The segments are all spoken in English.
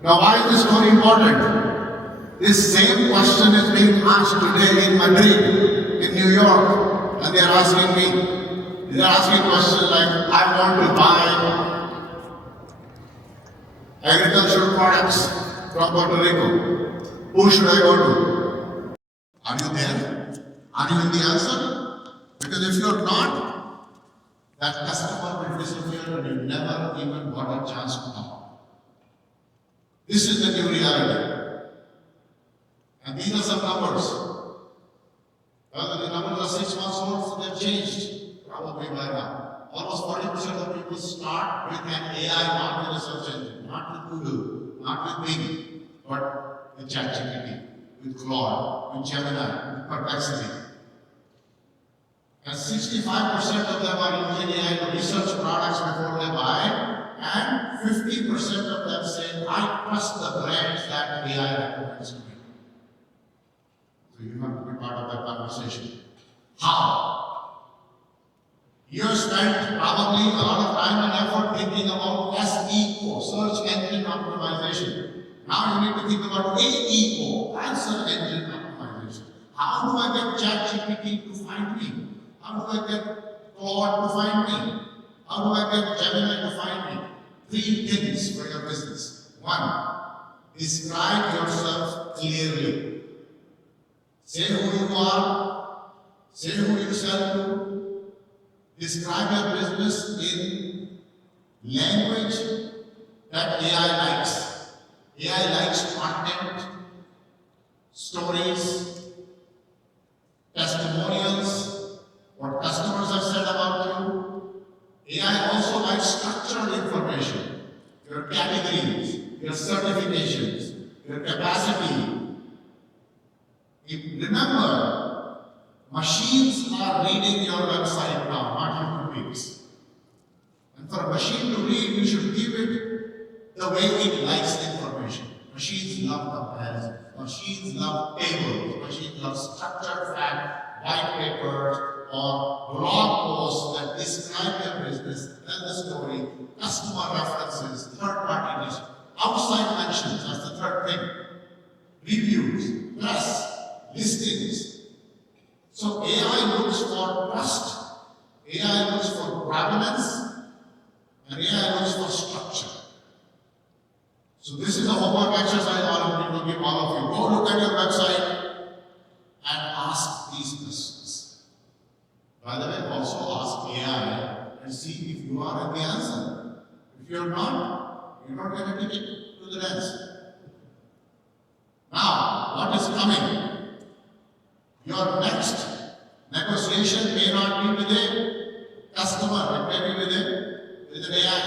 Now, why is this story important? This same question is being asked today in Madrid, in New York, and they are asking me. They are asking questions like, I want to buy agricultural products from Puerto Rico. Who should I go to? Are you there? Are you in the answer? Because if you're not, that customer will disappear and you never even got a chance to talk. This is the new reality. And these are some numbers. Well, the numbers are 6 months old, so they've changed probably by now. Almost 40% of people start with an AI, not with a search engine, not with Google, not with Bing, but with ChatGPT, with Claude, with Gemini, with Perplexity. And 65% of them are using AI to research products before they buy, and 50% of them say, I trust the brands that AI recommends to me. So you have to be part of that conversation. How? You have spent probably a lot of time and effort thinking about SEO, search engine optimization. Now you need to think about AEO, answer engine optimization. How do I get ChatGPT to find me? How do I get Claude to find me? How do I get Gemini to find me? 3 things for your business. 1, describe yourself clearly. Say who you are, say who you sell to. Describe your business in language that AI likes. AI likes content, stories, testimonials, what customers have said about you. AI also likes structured information, your categories, your certifications, your capacity. Remember, machines are reading your website now, not human beings. And for a machine to read, you should give it the way it likes information. Machines love comparison. Machines love tables. Machines love structured fact, white papers, or blog posts that describe your business, tell the story, customer references, third-party list, outside mentions, that's the third thing, reviews, press, listings. So AI looks for trust, AI looks for provenance, and AI looks for structure. So this is a homework exercise I am going to give all of you. Go look at your website and ask these questions. By the way, also ask AI and see if you are in the answer. If you are not, you're not going to take it to the answer. Now, what is coming? Your next negotiation may not be with a customer, it may be with an AI.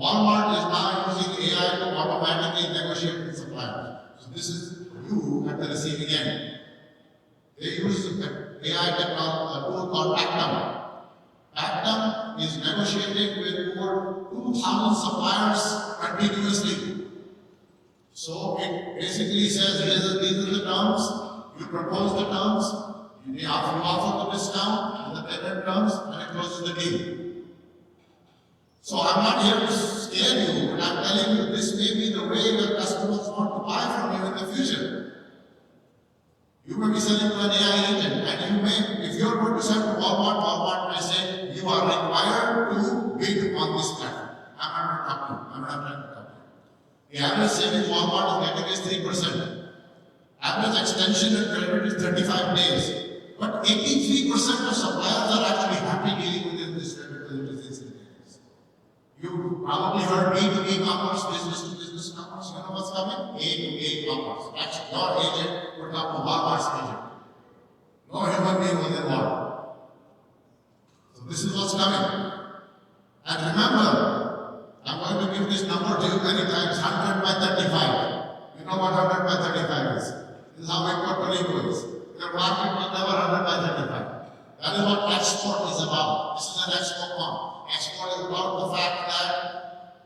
Walmart is now using AI to automatically negotiate with suppliers. So this is you at the receiving end. They use AI technology, a tool called Actum. Actum is negotiating with over 2,000 suppliers continuously. So it basically says, these are the terms, you propose the terms, you offer the discount and the payment terms, and it closes the deal. So I'm not here to scare you, but I'm telling you this may be the way your customers want to buy from you in the future. You may be selling to an AI agent, and you may, if you're going to sell to Walmart, Walmart may say, you are required to bid on this platform. I'm not talking, I'm not trying to talk to you. The average savings Walmart is getting is 3%. Average extension and credit is 35 days. But 83% of suppliers are actually happy dealing with this credit because it is instantaneous. You probably heard B2B commerce, business to business commerce. You know what's coming? A2A commerce. That's your agent would talk to Walmart's agent. No human being was involved. So this is what's coming. And remember, I'm going to give this number to you many times, 100 by 35. You know what 100 by 35 is? This is how big Puerto Rico is. Your market was never 100 by 35. That is what export is about. This is an ExpoComp. Export is about the fact that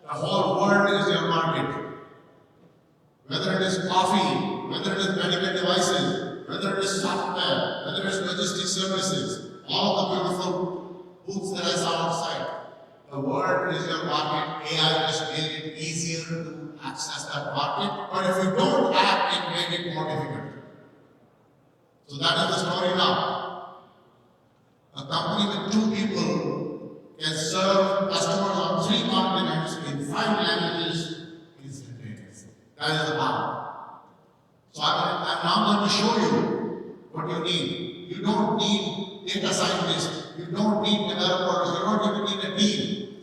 the whole world is your market. Whether it is coffee, whether it is medical devices, whether it is software, whether it is logistics services, all the beautiful booths that I saw outside. The world is your market. AI just made it easier to access. access that market, but if you don't act, it may get more difficult. So that is the story now. A company with 2 people can serve customers on 3 continents in 5 languages instantly. That is the power. So I'm now going to show you what you need. You don't need data scientists. You don't need developers. You don't even need a team.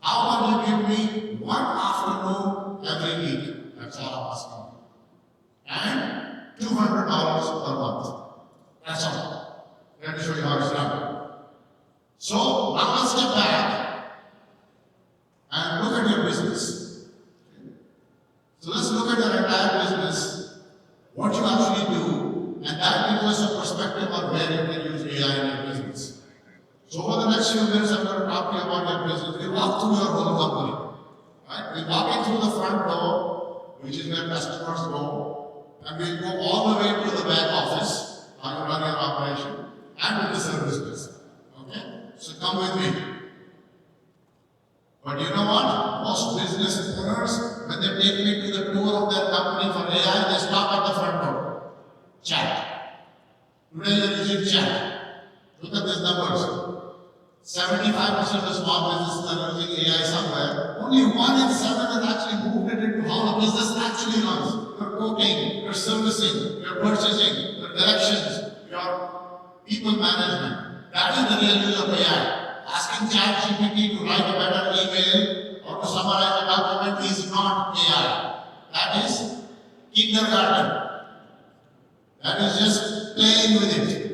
How about you give me 1 afternoon every week? That's all I'm asking. And $200 per month. That's all. Let me show you how it's done. So now let's step back and look at your business. So let's look at your entire business, what you actually do, and that gives us a perspective on where you can use AI in your business. So over the next few minutes, I'm going to talk to you about your business. We'll walk through your whole company. Right? We'll walk in through the front door, which is where customers go, and we'll go all the way to the back office, how you run your operation, and to the service desk. Okay? So come with me. But you know what? Most business owners, when they take me to the tour of their company for AI, they stop at the front door. Chat. Today you're using chat. Look at these numbers. 75% of small businesses are using AI somewhere. Only 1 in 7 has actually moved it into how the business actually runs. Your quoting, your servicing, your purchasing, your directions, your people management. That is the real use of AI. Asking ChatGPT to write a better email or to summarize a document is not AI. That is kindergarten. That is just playing with it.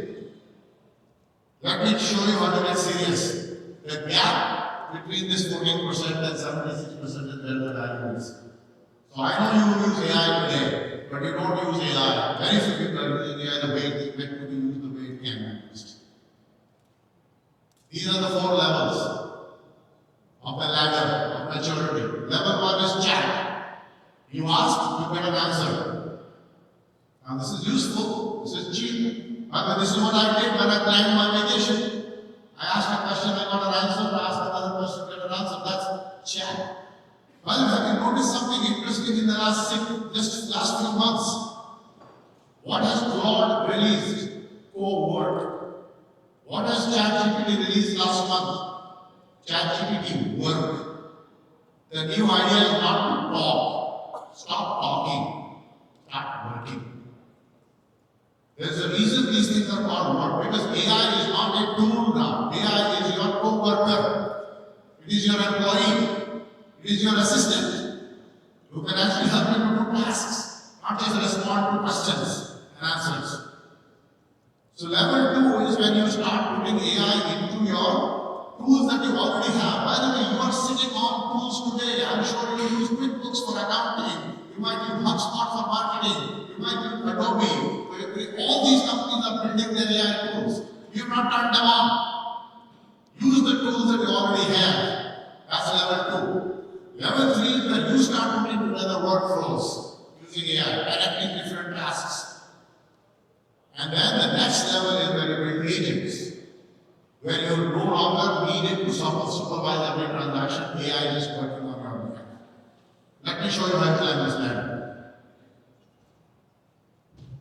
Let me show you how to get serious. The gap between this 14% and 76% is where the value is. So I know you use AI today, but you don't use AI. Very few people are using AI the way it is meant to be used, the way it can be used. These are the 4 levels of the ladder of maturity. Level 1 is chat. You ask, you get an answer. Now this is useful, this is cheap. But this is what I did when I planned my vacation. I asked a question, I got an answer. I asked another question, get an answer. That's chat. Well, have you noticed something interesting in the last few months? What has Claude released? Work. What has ChatGPT released last month? ChatGPT Work. The new idea is not to talk. Stop talking. Start working. There's a reason these things are called work, because AI is not a tool now. AI is your co-worker. It is your employee. It is your assistant who can actually help you to do tasks, not just respond to questions and answers. So level 2 is when you start putting AI into your tools that you already have. By the way, you are sitting on tools today. I'm sure you use QuickBooks for accounting. You might use HubSpot for marketing. You might use Adobe. All these companies are building their AI tools. You have not turned them on. Use the tools that you already have. That's level 2. Level 3 is where you start putting together workflows using AI, connecting different tasks. And then the next level is where you build agents, where you no longer need it to supervise every transaction. AI is working on your behalf. Let me show you how to climb this ladder.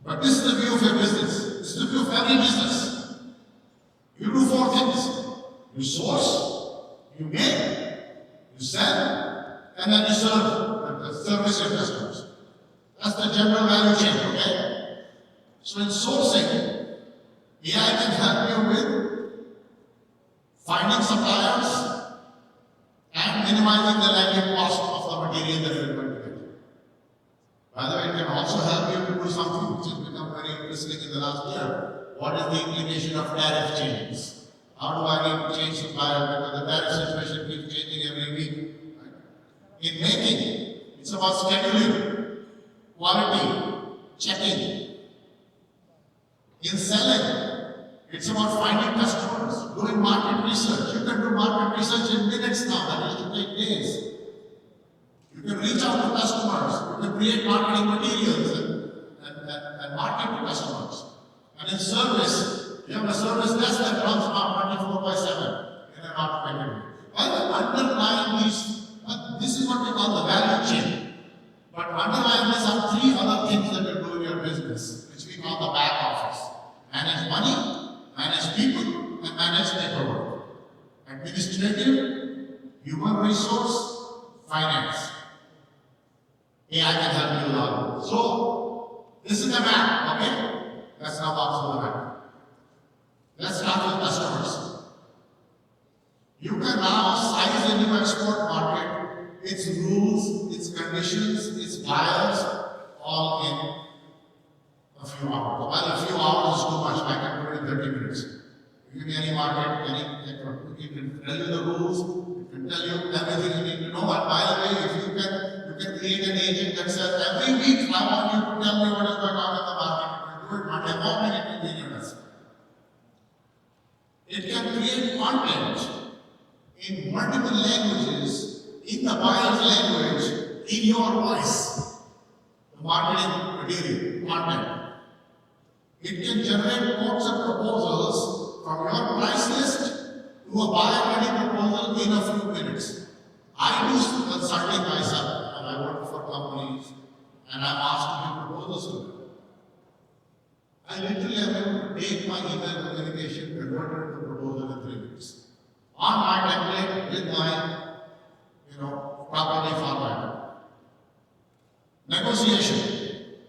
But this is the view of your business. This is the view of every business. You do 4 things. You source, you make, you sell, and then you service your customers. That's the general value chain, okay? So in sourcing, AI can help you with finding suppliers and minimizing the landed cost of the material that you're going to get. By the way, it can also help you to do something which has become very interesting in the last year. What is the implication of tariff changes? How do I need to change supplier because the tariff situation keeps changing every week? Right? In making, it's about scheduling, quality, checking. In selling, it's about finding customers, doing market research. You can do market research in minutes now, that used to take days. You can reach out to customers, you can create marketing materials and market to customers. And in service, you have a service desk that runs now 24/7 in an automated way. Well, underlying this is what we call the value chain. business, which we call the back office. Manage money, manage people, and manage paperwork. Administrative, human resource, finance. AI can help you with all. So, this is the map, okay? Let's now walk through the map. Let's start with customers. You can now size a new export market, its rules, its conditions, its buyers, all in a few hours. Well, a few hours is too much. I can do it in 30 minutes. You give me any market, any network, it can tell you the rules, it can tell you everything you need to know. And by the way, if you can create an agent that says every week I want you to tell me what is going on in the market. You can do it Monday morning, it will be in your desk. It can create content in multiple languages, in the buyer's language, in your voice. The marketing material, content. It can generate quotes and proposals from your price list to a buyer-ready proposal in a few minutes. I do consulting myself, and I work for companies, and I'm asked to give proposals to them. I literally am able to take my email communication, convert it to a proposal in 3 minutes. On my template with my, property format. Negotiation.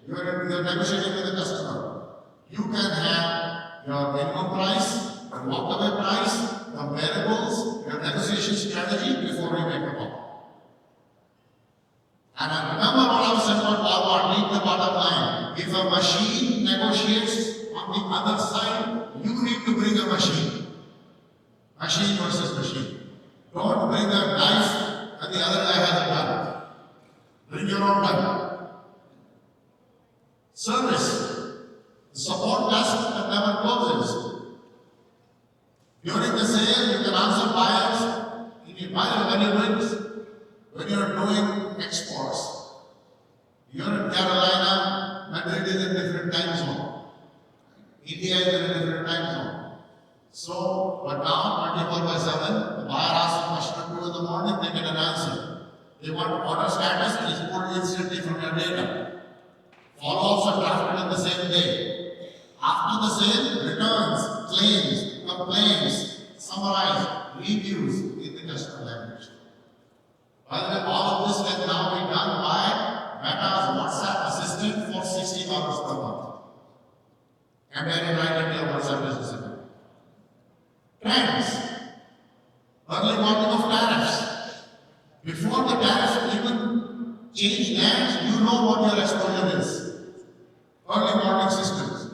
You're negotiating with the customer. You can have your minimum price, your walkaway price, your variables, your negotiation strategy before you make a call. And I remember what I said about Walmart, read the bottom line. If a machine negotiates on the other side, you need to bring a machine. Machine versus machine. Don't bring a knife and the other guy has a gun. Bring your own gun. Service. The support desk that never closes. During the sale, you can answer buyers. When you're doing exports, you're in Carolina, Madrid is in different time zone. India is in a different time zone. So, but now 24/7, the buyer asks a question at 2 in the morning, they get an answer. They want order status, it is pulled instantly from your data. Follow-ups are drafted on the same day. After the sale, returns, claims, complaints, summarize, reviews in the customer language. By the way, all of this can now be done by Meta's WhatsApp assistant for $60 per month. Embedded right into your WhatsApp business account. Trends. Early warning of tariffs. Before the tariffs even change hands, you know what your exposure is. Early warning systems.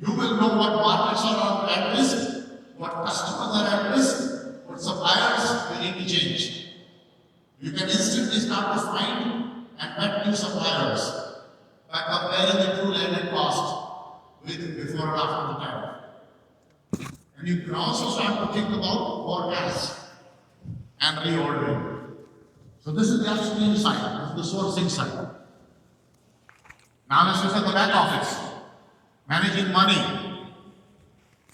You will know what markets are at risk, what customers are at risk, what suppliers will need to change. You can instantly start to find and vet new suppliers by comparing the true landed cost with before and after the tariff. And you can also start to think about forecasts and reordering. So this is the upstream side, this is the sourcing side. Now let's look at the back office. Managing money.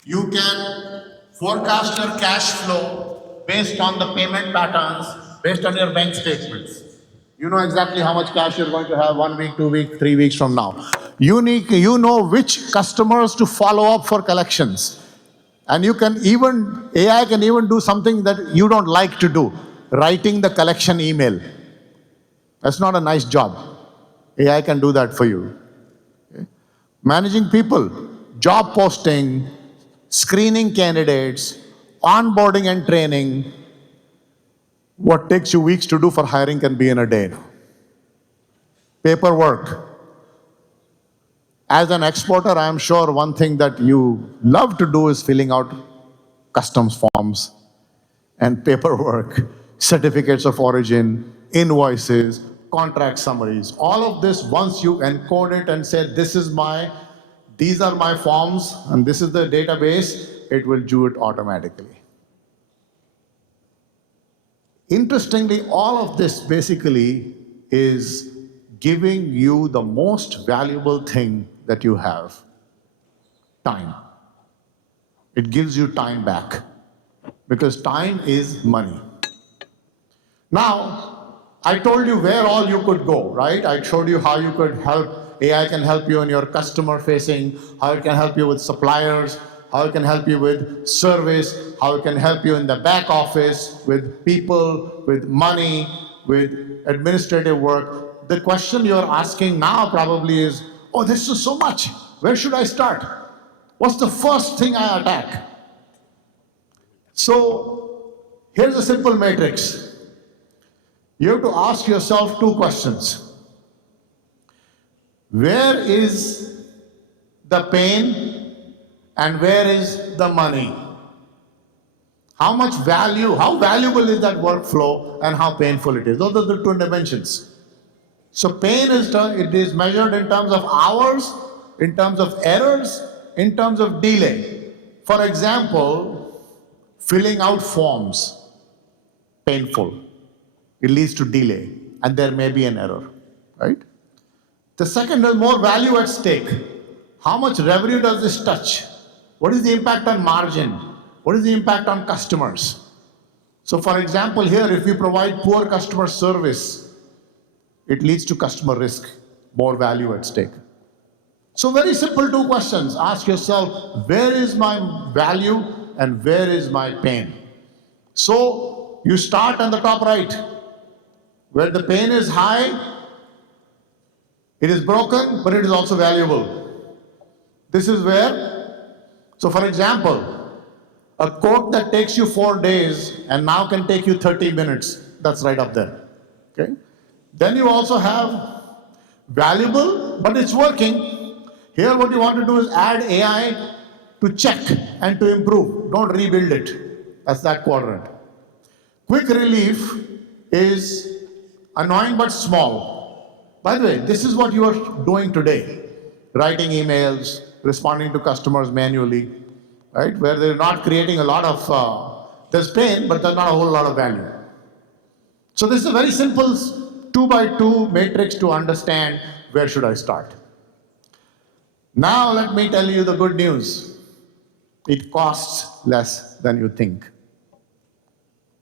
You can forecast your cash flow based on the payment patterns, based on your bank statements. You know exactly how much cash you're going to have 1 week, 2 weeks, 3 weeks from now. You know which customers to follow up for collections. And AI can even do something that you don't like to do, writing the collection email. That's not a nice job. AI can do that for you. Managing people, job posting, screening candidates, onboarding and training. What takes you weeks to do for hiring can be in a day now. Paperwork. As an exporter, I am sure one thing that you love to do is filling out customs forms and paperwork, certificates of origin, invoices, contract summaries. All of this, once you encode it and say, these are my forms, and this is the database, it will do it automatically. Interestingly, all of this basically is giving you the most valuable thing that you have, time. It gives you time back, because time is money. Now, I told you where all you could go, right? I showed you how you could help AI can help you in your customer facing, how it can help you with suppliers, how it can help you with service, how it can help you in the back office, with people, with money, with administrative work. The question you're asking now probably is, oh, this is so much. Where should I start? What's the first thing I attack? So here's a simple matrix. You have to ask yourself two questions. Where is the pain and where is the money? How much value, how valuable is that workflow and how painful it is? Those are the two dimensions. So pain is, it is measured in terms of hours, in terms of errors, in terms of delay. For example, filling out forms, painful. It leads to delay and there may be an error, right? The second is more value at stake. How much revenue does this touch? What is the impact on margin? What is the impact on customers? So for example, here, if we provide poor customer service, it leads to customer risk, more value at stake. So very simple two questions. Ask yourself, where is my value and where is my pain? So you start on the top right. Where the pain is high, it is broken, but it is also valuable. This is where, so for example, a quote that takes you 4 days and now can take you 30 minutes, that's right up there. Okay? Then you also have valuable, but it's working. Here what you want to do is add AI to check and to improve. Don't rebuild it. That's that quadrant. Quick relief is annoying but small. By the way, this is what you are doing today. Writing emails, responding to customers manually, right? Where they're not creating a lot of, there's pain, but there's not a whole lot of value. So this is a very simple 2x2 matrix to understand where should I start. Now let me tell you the good news. It costs less than you think.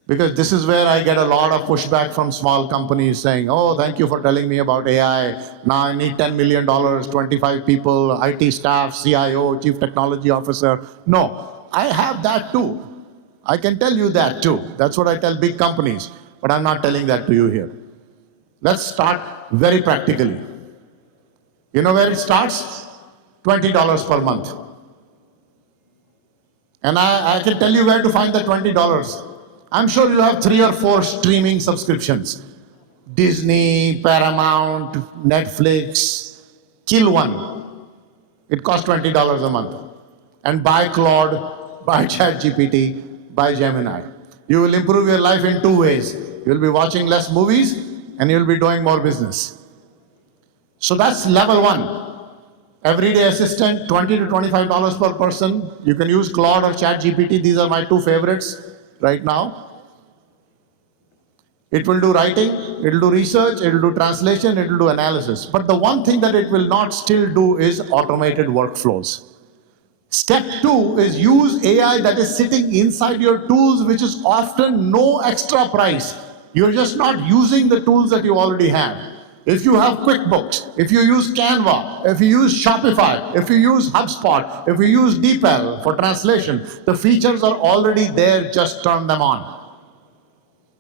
Because this is where I get a lot of pushback from small companies saying, oh, thank you for telling me about AI. Now I need $10 million, 25 people, IT staff, CIO, Chief Technology Officer. No, I have that too. I can tell you that too. That's what I tell big companies. But I'm not telling that to you here. Let's start very practically. You know where it starts? $20 per month. And I can tell you where to find the $20. I'm sure you have 3 or 4 streaming subscriptions. Disney, Paramount, Netflix. Kill one. It costs $20 a month. And buy Claude, buy ChatGPT, buy Gemini. You will improve your life in 2 ways. You will be watching less movies and you will be doing more business. So that's level 1. Everyday assistant, $20 to $25 per person. You can use Claude or ChatGPT. These are my 2 favorites right now. It will do writing, it will do research, it will do translation, it will do analysis. But the one thing that it will not still do is automated workflows. Step 2 is use AI that is sitting inside your tools, which is often no extra price. You're just not using the tools that you already have. If you have QuickBooks, if you use Canva, if you use Shopify, if you use HubSpot, if you use DeepL for translation, the features are already there, just turn them on.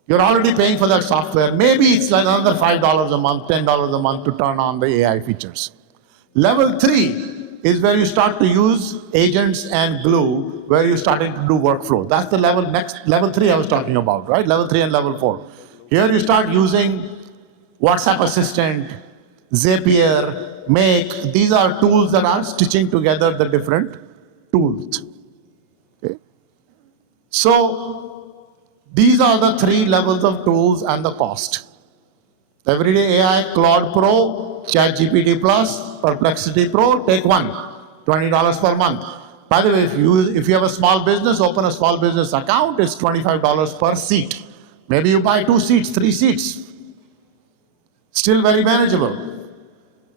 You're already paying for that software. Maybe it's like another $5 a month, $10 a month to turn on the AI features. Level 3 is where you start to use agents and glue, where you started to do workflow. That's the level 3 I was talking about, right? Level 3 and level 4. Here you start using WhatsApp Assistant, Zapier, Make. These are tools that are stitching together the different tools. Okay? So these are the 3 levels of tools and the cost. Everyday AI, Claude Pro, ChatGPT Plus, Perplexity Pro, take one, $20 per month. By the way, if you have a small business, open a small business account, it's $25 per seat. Maybe you buy 2 seats, 3 seats. Still very manageable.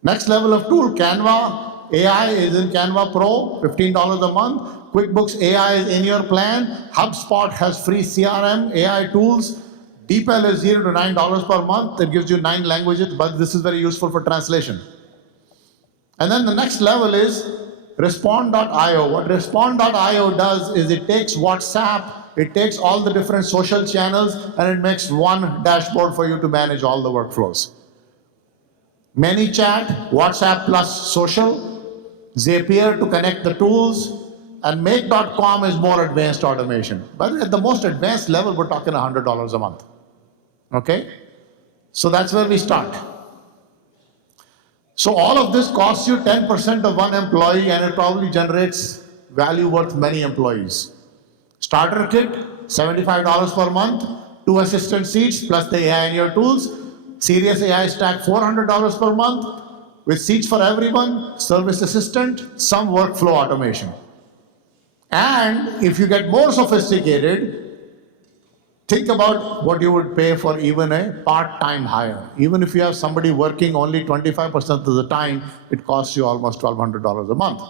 Next level of tool, Canva. AI is in Canva Pro, $15 a month. QuickBooks AI is in your plan. HubSpot has free CRM, AI tools. DeepL is $0 to $9 per month. It gives you 9 languages, but this is very useful for translation. And then the next level is respond.io. What respond.io does is it takes WhatsApp, it takes all the different social channels, and it makes one dashboard for you to manage all the workflows. ManyChat, WhatsApp plus social, Zapier to connect the tools, and make.com is more advanced automation. But at the most advanced level, we're talking $100 a month. Okay? So that's where we start. So all of this costs you 10% of one employee, and it probably generates value worth many employees. Starter kit, $75 per month, 2 assistant seats plus the AI in your tools. Serious AI stack, $400 per month with seats for everyone, service assistant, some workflow automation. And if you get more sophisticated, think about what you would pay for even a part-time hire. Even if you have somebody working only 25% of the time, it costs you almost $1,200 a month.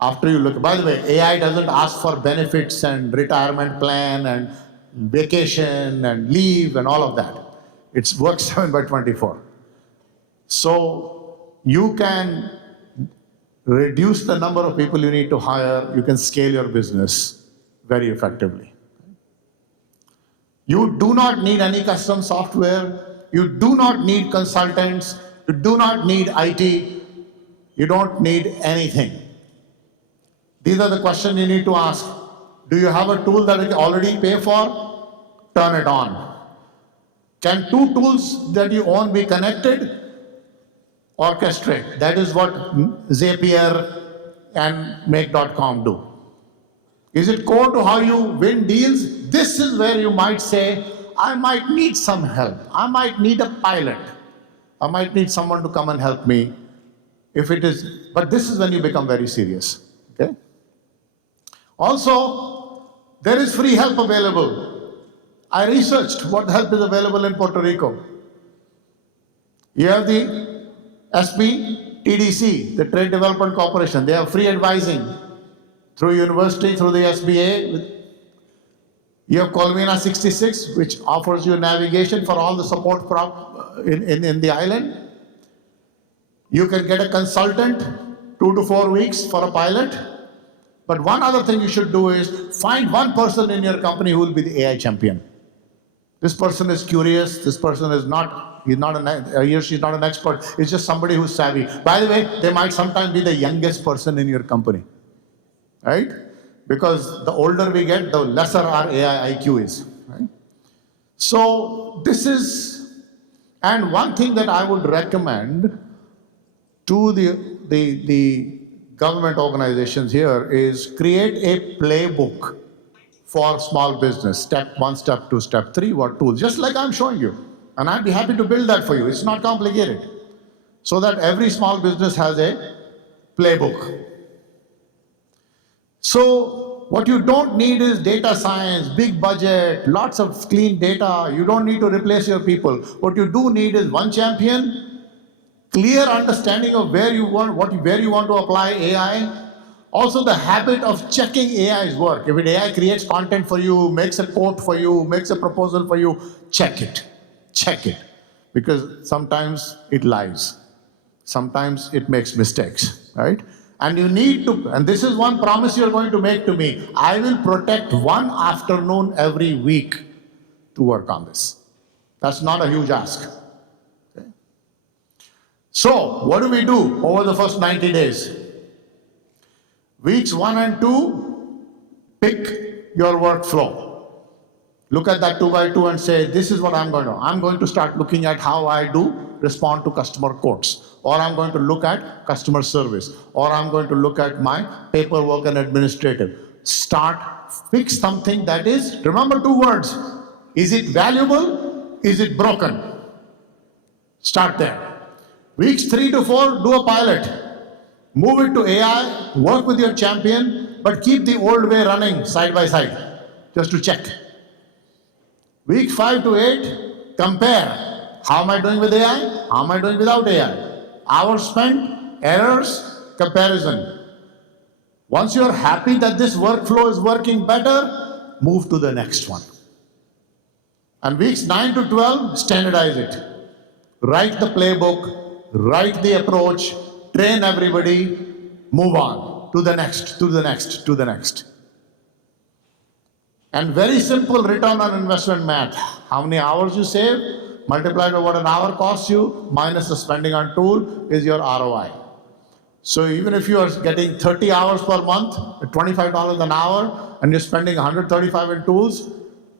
After you look, by the way, AI doesn't ask for benefits and retirement plan and vacation and leave and all of that. It's work 7/24. So you can reduce the number of people you need to hire. You can scale your business very effectively. You do not need any custom software. You do not need consultants. You do not need IT. You don't need anything. These are the questions you need to ask. Do you have a tool that you already pay for? Turn it on. Can 2 tools that you own be connected? Orchestrate. That is what Zapier and make.com do. Is it core to how you win deals? This is where you might say, I might need some help. I might need a pilot. I might need someone to come and help me. If it is, but this is when you become very serious. Okay? Also, there is free help available. I researched what help is available in Puerto Rico. You have the SBTDC, the Trade Development Corporation. They have free advising through university, through the SBA. You have Colmena 66, which offers you navigation for all the support in the island. You can get a consultant 2 to 4 weeks for a pilot. But one other thing you should do is find one person in your company who will be the AI champion. This person is curious. This person is not, she's not an expert. It's just somebody who's savvy. By the way, they might sometimes be the youngest person in your company, right? Because the older we get, the lesser our AI IQ is, right? So this is, and one thing that I would recommend to the government organizations here is create a playbook for small business. Step 1, step 2, step 3, what tools, just like I'm showing you. And I'd be happy to build that for you. It's not complicated. So that every small business has a playbook. So what you don't need is data science, big budget, lots of clean data. You don't need to replace your people. What you do need is one champion, clear understanding of where you want to apply AI. Also the habit of checking AI's work. If AI creates content for you, makes a quote for you, makes a proposal for you, check it. Check it. Because sometimes it lies. Sometimes it makes mistakes, right? And you need to, and this is one promise you're going to make to me, I will protect one afternoon every week to work on this. That's not a huge ask. Okay? So, what do we do over the first 90 days? Weeks 1 and 2, pick your workflow. Look at that 2 by 2 and say, this is what I'm going to do. I'm going to start looking at how I do respond to customer quotes, or I'm going to look at customer service, or I'm going to look at my paperwork and administrative. Pick something that is, remember 2 words. Is it valuable? Is it broken? Start there. Weeks 3 to 4, do a pilot. Move it to AI, work with your champion, but keep the old way running side by side, just to check. Week 5 to 8, compare. How am I doing with AI? How am I doing without AI? Hours spent, errors, comparison. Once you're happy that this workflow is working better, move to the next one. And weeks 9 to 12, standardize it. Write the playbook, write the approach, train everybody, move on to the next, to the next, to the next. And very simple return on investment math. How many hours you save, multiplied by what an hour costs you, minus the spending on tool is your ROI. So even if you are getting 30 hours per month at $25 an hour and you're spending 135 in tools,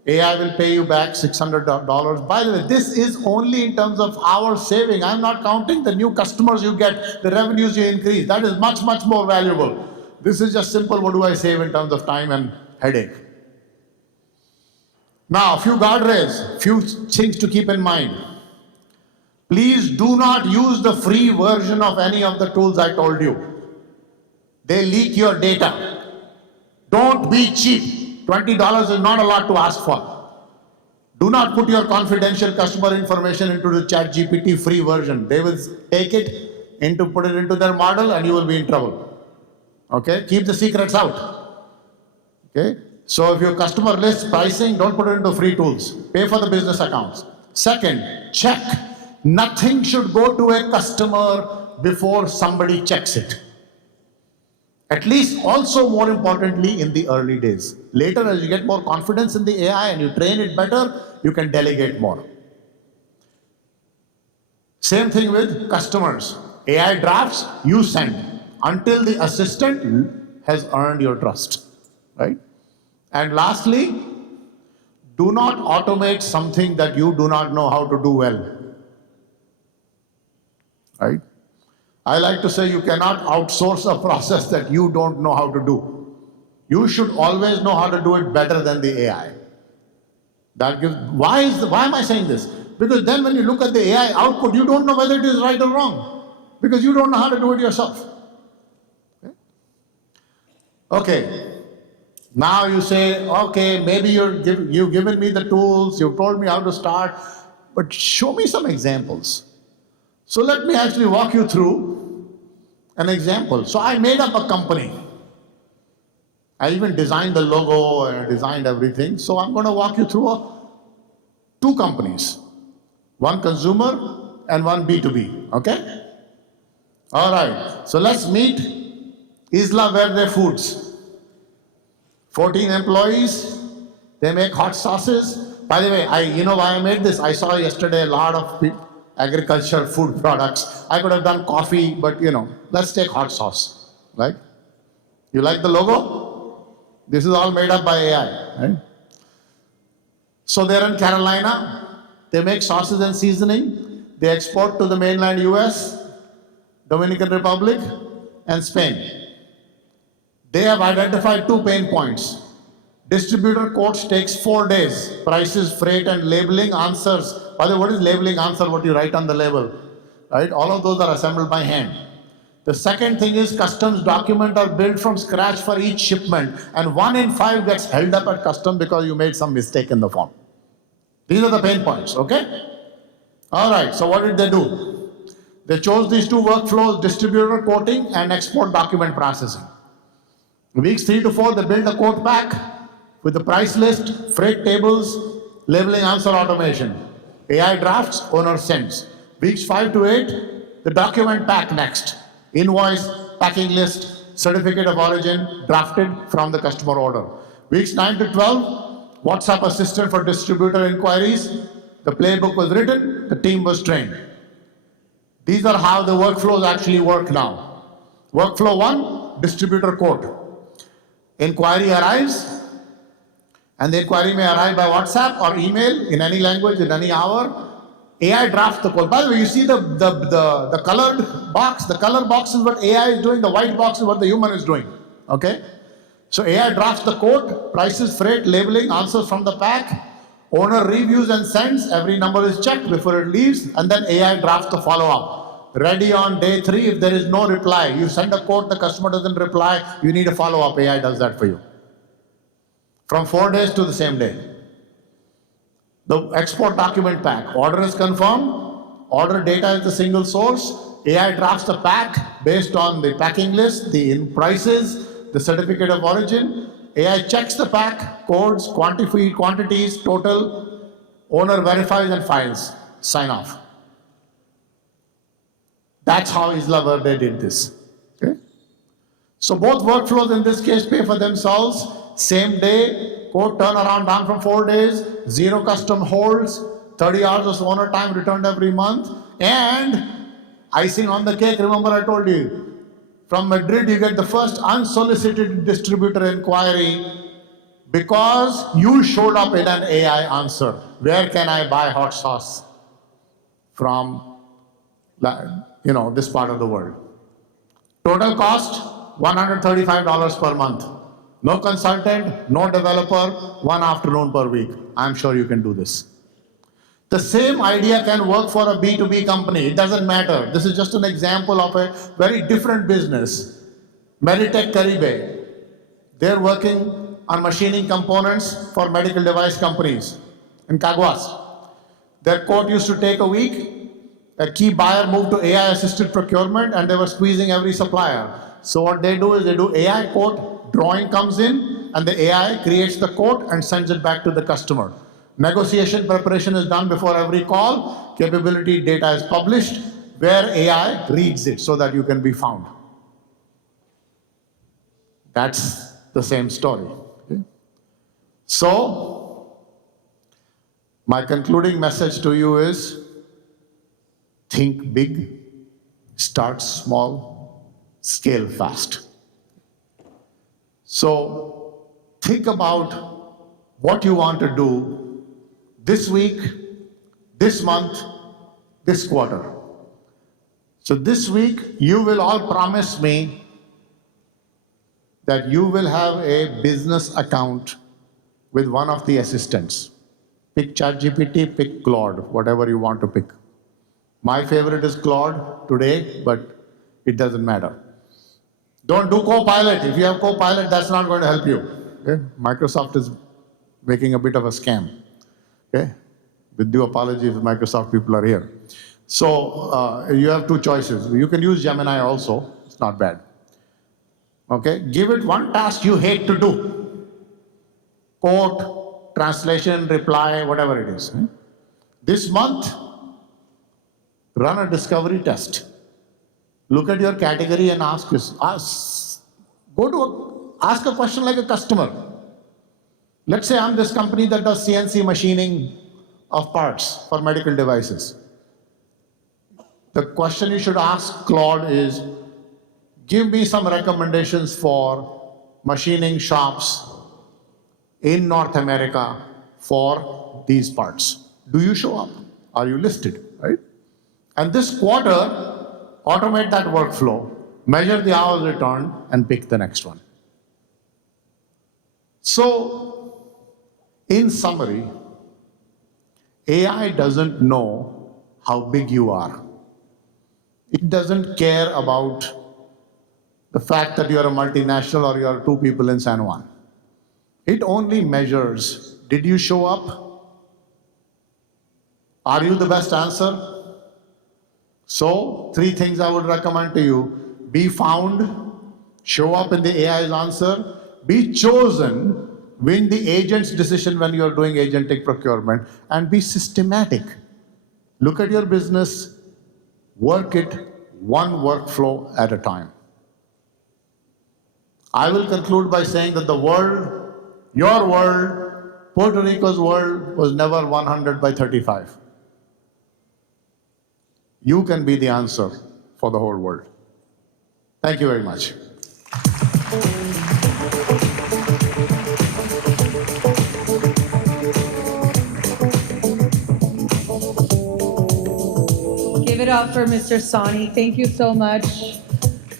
AI will pay you back $600. By the way, this is only in terms of hours saving. I'm not counting the new customers you get, the revenues you increase. That is much, much more valuable. This is just simple, what do I save in terms of time and headache? Now, a few guardrails, few things to keep in mind. Please do not use the free version of any of the tools I told you. They leak your data. Don't be cheap. $20 is not a lot to ask for. Do not put your confidential customer information into the ChatGPT free version. They will take it put it into their model and you will be in trouble. Okay? Keep the secrets out. Okay? So if your customer lists pricing, don't put it into free tools. Pay for the business accounts. Second, check. Nothing should go to a customer before somebody checks it. At least also more importantly in the early days. Later as you get more confidence in the AI and you train it better, you can delegate more. Same thing with customers. AI drafts, you send until the assistant has earned your trust, right? And lastly, do not automate something that you do not know how to do well. Right? I like to say you cannot outsource a process that you don't know how to do. You should always know how to do it better than the AI. Why am I saying this? Because then when you look at the AI output, you don't know whether it is right or wrong. Because you don't know how to do it yourself. Okay. Now you say, okay, maybe you've given me the tools, you've told me how to start, but show me some examples. So let me actually walk you through an example. So I made up a company. I even designed the logo and I designed everything. So I'm going to walk you through two companies. One consumer and one B2B, okay? All right, so let's meet Isla Verde Foods. 14 employees, they make hot sauces. By the way, you know why I made this? I saw yesterday a lot of agriculture food products. I could have done coffee, but let's take hot sauce, right? You like the logo? This is all made up by AI, right? So they're in Carolina. They make sauces and seasoning. They export to the mainland US, Dominican Republic, and Spain. They have identified two pain points. Distributor quotes takes 4 days. Prices, freight, and labeling answers. By the way, what is labeling answer? What you write on the label, right? All of those are assembled by hand. The second thing is customs documents are built from scratch for each shipment, and 1 in 5 gets held up at customs because you made some mistake in the form. These are the pain points, okay? All right, so what did they do? They chose these two workflows, distributor quoting and export document processing. Weeks 3 to 4, they build a quote pack with the price list, freight tables, labeling answer automation. AI drafts, owner sends. Weeks 5 to 8, the document pack next. Invoice, packing list, certificate of origin, drafted from the customer order. Weeks 9 to 12, WhatsApp assistant for distributor inquiries. The playbook was written, the team was trained. These are how the workflows actually work now. Workflow 1, distributor quote. Inquiry arrives, and the inquiry may arrive by WhatsApp or email in any language, in any hour. AI drafts the quote. By the way, you see the colored box? The color box is what AI is doing, the white box is what the human is doing. Okay? So AI drafts the quote, prices, freight, labeling, answers from the pack. Owner reviews and sends, every number is checked before it leaves, and then AI drafts the follow-up. Ready on day 3, if there is no reply. You send a quote, the customer doesn't reply, you need a follow-up, AI does that for you. From 4 days to the same day. The export document pack. Order is confirmed, order data is the single source, AI drafts the pack based on the packing list, the prices, the certificate of origin. AI checks the pack, codes, quantities, total, owner verifies and files, sign off. That's how Isla Verde did this. Okay? So both workflows in this case pay for themselves. Same day, quote, turnaround down from 4 days, zero custom holds, 30 hours of owner time returned every month, and icing on the cake, remember I told you, from Madrid you get the first unsolicited distributor inquiry because you showed up in an AI answer. Where can I buy hot sauce from, this part of the world? Total cost, $135 per month. No consultant, no developer, 1 afternoon per week. I'm sure you can do this. The same idea can work for a B2B company. It doesn't matter. This is just an example of a very different business. Meditech Caribe. They're working on machining components for medical device companies in Caguas. Their quote used to take a week. A key buyer moved to AI-assisted procurement and they were squeezing every supplier. So what they do is they do AI quote, drawing comes in, and the AI creates the quote and sends it back to the customer. Negotiation preparation is done before every call. Capability data is published where AI reads it so that you can be found. That's the same story. Okay? So, my concluding message to you is think big, start small, scale fast. So, think about what you want to do this week, this month, this quarter. So this week, you will all promise me that you will have a business account with one of the assistants. Pick ChatGPT, pick Claude, whatever you want to pick. My favorite is Claude today, but it doesn't matter. Don't do Copilot. If you have Copilot, that's not going to help you. Okay? Microsoft is making a bit of a scam. Okay, with due apology if Microsoft people are here. So you have two choices. You can use Gemini also. It's not bad. Okay, give it one task you hate to do. Quote, translation, reply, whatever it is. This month, run a discovery test. Look at your category and ask a question like a customer. Let's say I'm this company that does CNC machining of parts for medical devices. The question you should ask Claude is, give me some recommendations for machining shops in North America for these parts. Do you show up? Are you listed, right? And this quarter, automate that workflow, measure the hours returned, and pick the next one. So, in summary, AI doesn't know how big you are. It doesn't care about the fact that you're a multinational or you're 2 people in San Juan. It only measures, did you show up? Are you the best answer? So, 3 things I would recommend to you. Be found, show up in the AI's answer, be chosen, win the agent's decision when you're doing agentic procurement, and be systematic. Look at your business, work it one workflow at a time. I will conclude by saying that the world, your world, Puerto Rico's world was never 100 by 35. You can be the answer for the whole world. Thank you very much. Give it up for Mr. Sawhney. Thank you so much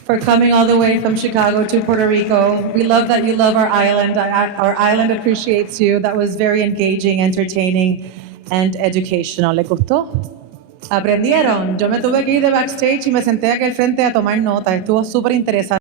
for coming all the way from Chicago to Puerto Rico. We love that you love our island. Our island appreciates you. That was very engaging, entertaining, and educational. ¿Les gustó? ¿Aprendieron? Yo me tuve que ir de backstage y me senté aquí al frente a tomar nota. Estuvo súper interesante.